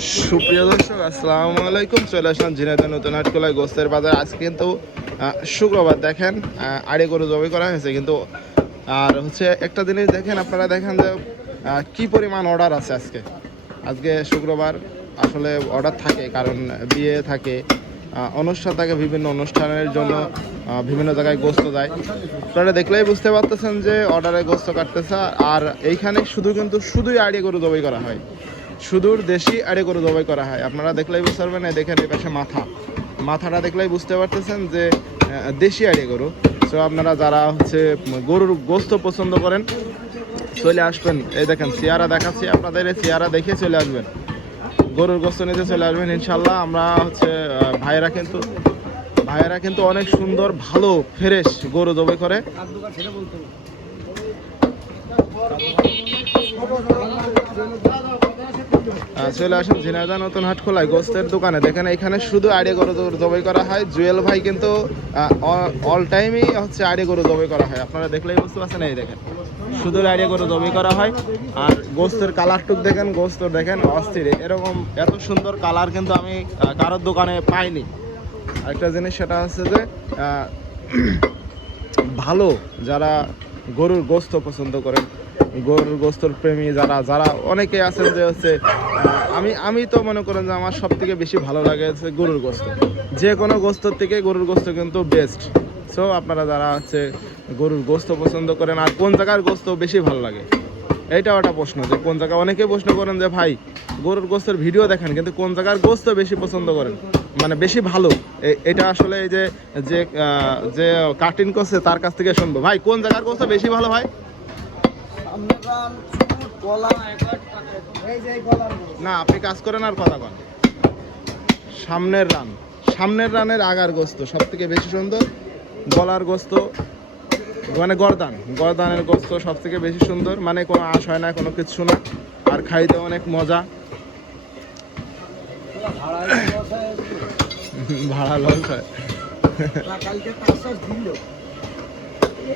সুপ্রিয় দর্শক, আসসালামু আলাইকুম। চলে আসলাম ঝিনাইদহ নতুন হাটখোলায় গোস্তের বাজার। আজকে কিন্তু শুক্রবার। দেখেন আড়ে গরু জবাই করা হয়েছে কিন্তু। আর হচ্ছে একটা জিনিস দেখেন, আপনারা দেখেন যে কি পরিমাণ অর্ডার আছে আজকে। আজকে শুক্রবার আসলে অর্ডার থাকে, কারণ বিয়ে থাকে, অনুষ্ঠান থাকে, বিভিন্ন অনুষ্ঠানের জন্য বিভিন্ন জায়গায় গোস্ত যায়। আপনারা দেখলেই বুঝতে পারতেছেন যে অর্ডারে গোস্ত কাটতেছে। আর এইখানে শুধুই আড়ে গরু জবাই করা হয়, সুদূর দেশি আড়ে গরু জবাই করা হয়। আপনারা দেখলেই বুঝতে পারবেন। দেখেন এই পাশে মাথাটা দেখলেই বুঝতে পারতেছেন যে দেশি আড়ে গরু। সো আপনারা যারা হচ্ছে গরুর গোস্ত পছন্দ করেন চলে আসবেন। এই দেখেন চেয়ারা দেখাচ্ছি আপনাদের, এই চেয়ারা দেখে চলে আসবেন, গরুর গোস্ত নিতে চলে আসবেন ইনশাল্লাহ। আমরা হচ্ছে ভাইয়েরা কিন্তু অনেক সুন্দর ভালো ফ্রেশ গরু জবাই করে। চলে আসেন ঝিনাইদহ নতুন হাটখোলায় গোস্তের দোকানে। দেখেন এখানে শুধু আড়ে গরু জবাই করা হয়। জুয়েল ভাই কিন্তু অল টাইমই হচ্ছে আড়ে গরু জবাই করা হয়। আপনারা দেখলেই বুঝতে পারছেন। এই দেখেন শুধু আড়ে গরু জবাই করা হয়। আর গোস্তের কালারটুক দেখেন, গোস্ত দেখেন অস্থির। এরকম এত সুন্দর কালার কিন্তু আমি কারোর দোকানে পাইনি। আরেকটা জিনিস সেটা হচ্ছে যে ভালো যারা গরুর গোস্ত পছন্দ করেন, গরুর গোস্তর প্রেমী যারা অনেকে আছেন যে হচ্ছে আমি তো মনে করেন যে আমার সব থেকে বেশি ভালো লাগে হচ্ছে গরুর গোস্ত। যে কোনো গোস্তর থেকে গরুর গোস্ত কিন্তু বেস্ট। সো আপনারা যারা হচ্ছে গরুর গোস্ত পছন্দ করেন, আর কোন জায়গার গোস্ত বেশি ভালো লাগে, এইটাও একটা প্রশ্ন যে কোন জায়গা। অনেকে প্রশ্ন করেন যে ভাই গরুর গোস্তের ভিডিও দেখেন কিন্তু কোন জায়গার গোস্ত বেশি পছন্দ করেন, মানে বেশি ভালো। এটা আসলে এই যে কাটিং করছে তার কাছ থেকে শুনবো। ভাই কোন জায়গার গোস্ত বেশি ভালো হয়? না, আপনি কাজ করেন আর কথা কন। সামনের রানের আগার গোস্ত সব থেকে বেশি সুন্দর। গলার গোস্ত মানে গরদানের গোস্ত সব থেকে বেশি সুন্দর, মানে কোনো আঁশ হয় না, কোনো কিছু না। আর খাইতে অনেক মজা। ভাড়া লস হয়।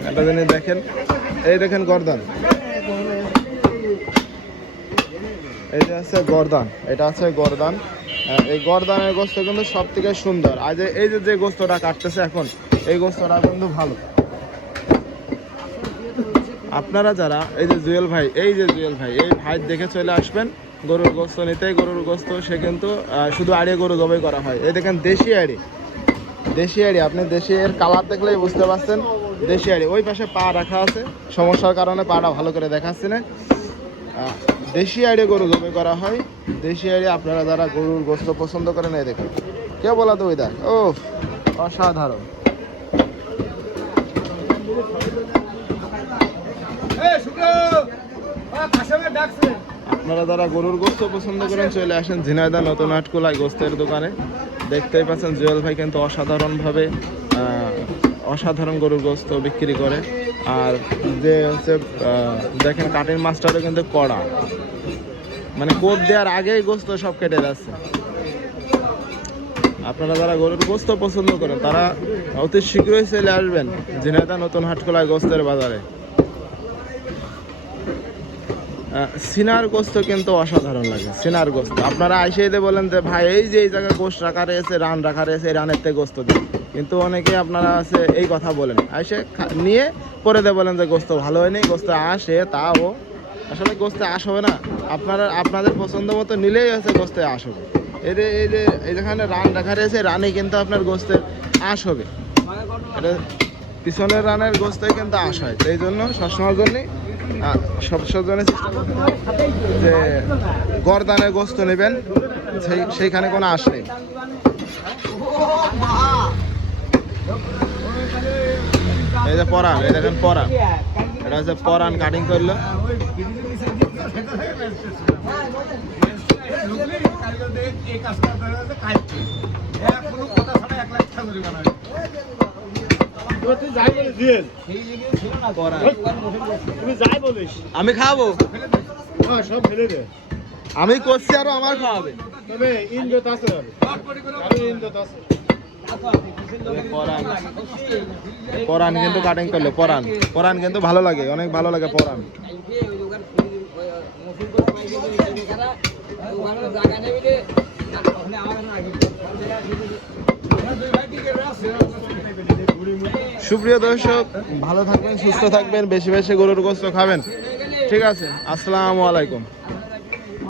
একটা জিনিস দেখেন, এই দেখেন গর্দান, এই যে আছে গর্দান, এটা আছে গর্দান। এই গর্দানের গোস্ত কিন্তু সব থেকে সুন্দর। আর এই যে গোস্তটা কাটতেছে এখন, এই গোস্তটা কিন্তু ভালো। আপনারা যারা এই যে জুয়েল ভাই এই ভাই দেখে চলে আসবেন গরুর গোস্ত নিতে। গরুর গোস্ত সে কিন্তু শুধু আড়ে গরু জবাই করা হয়। এই দেখেন দেশি আড়ে, আপনি দেশি এর কালার দেখলেই বুঝতে পারছেন দেশি আড়ে। ওই পাশে পা রাখা আছে, সমস্যার কারণে পাটা ভালো করে দেখাচ্ছি না। দেশি আড়ে গরু জবাই করা হয়। দেশি আড়ে আপনারা যারা গরুর গোস্ত পছন্দ করেন, এই দেখেন কে বলা তো ওই দেখ, ও অসাধারণ। আপনারা যারা গরুর গোস্ত পছন্দ করেন চলে আসেন ঝিনাইদহ নতুন হাটখোলায় গোস্তের দোকানে। দেখতেই পাচ্ছেন জুয়েল ভাই কিন্তু অসাধারণ গরুর গোস্ত বিক্রি করে। আর যে হচ্ছে দেখেন কাটিং মাছটারও কিন্তু কড়া, মানে কোপ দেওয়ার আগেই গোস্ত সব কেটে যাচ্ছে। আপনারা যারা গরুর গোস্ত পছন্দ করেন তারা অতি শীঘ্রই চলে আসবেন ঝিনাইদহ নতুন হাটখোলায় গোস্তের বাজারে। সিনার গোস্ত কিন্তু অসাধারণ লাগে। সিনার গোস্ত আপনারা আইসে বলেন যে ভাই এই যে এই জায়গায় গোস্ত রাখা রয়েছে, রান রাখা রয়েছে, এই রানের থেকে গোস্ত দিন, কিন্তু অনেকে আপনারা আছে এই কথা বলেন, আইসে নিয়ে পরে বলেন যে গোস্ত ভালো হয়নি, গোস্ত আসে তাও আসলে গোস্তে আশ হবে না। আপনাদের পছন্দ মতো নিলেই হচ্ছে গোস্তে আশ হবে। এই যেখানে রান রাখা রয়েছে, রানে কিন্তু আপনার গোস্তের আশ হবে। এটা পিছনের রানের গোস্তে কিন্তু আশ হয়। তো এই জন্য সবসময়ের জন্যই চেষ্টা করতে হয় যে গরদানের গোস্ত নেবেন, সেইখানে কোনো আশ নেই। এই যে পরান, এই দেখেন পরান, এটা হচ্ছে পরান কাটিং করলো। আমি খাবো, আমি করছি আরো আমার খাওয়াবে। পরান কিন্তু কাটিং করলো, পরান কিন্তু ভালো লাগে, অনেক ভালো লাগে পরান। সুপ্রিয় দর্শক, ভালো থাকবেন, সুস্থ থাকবেন, বেশি বেশি গরুর গোস্ত খাবেন। ঠিক আছে, আসসালামু আলাইকুম।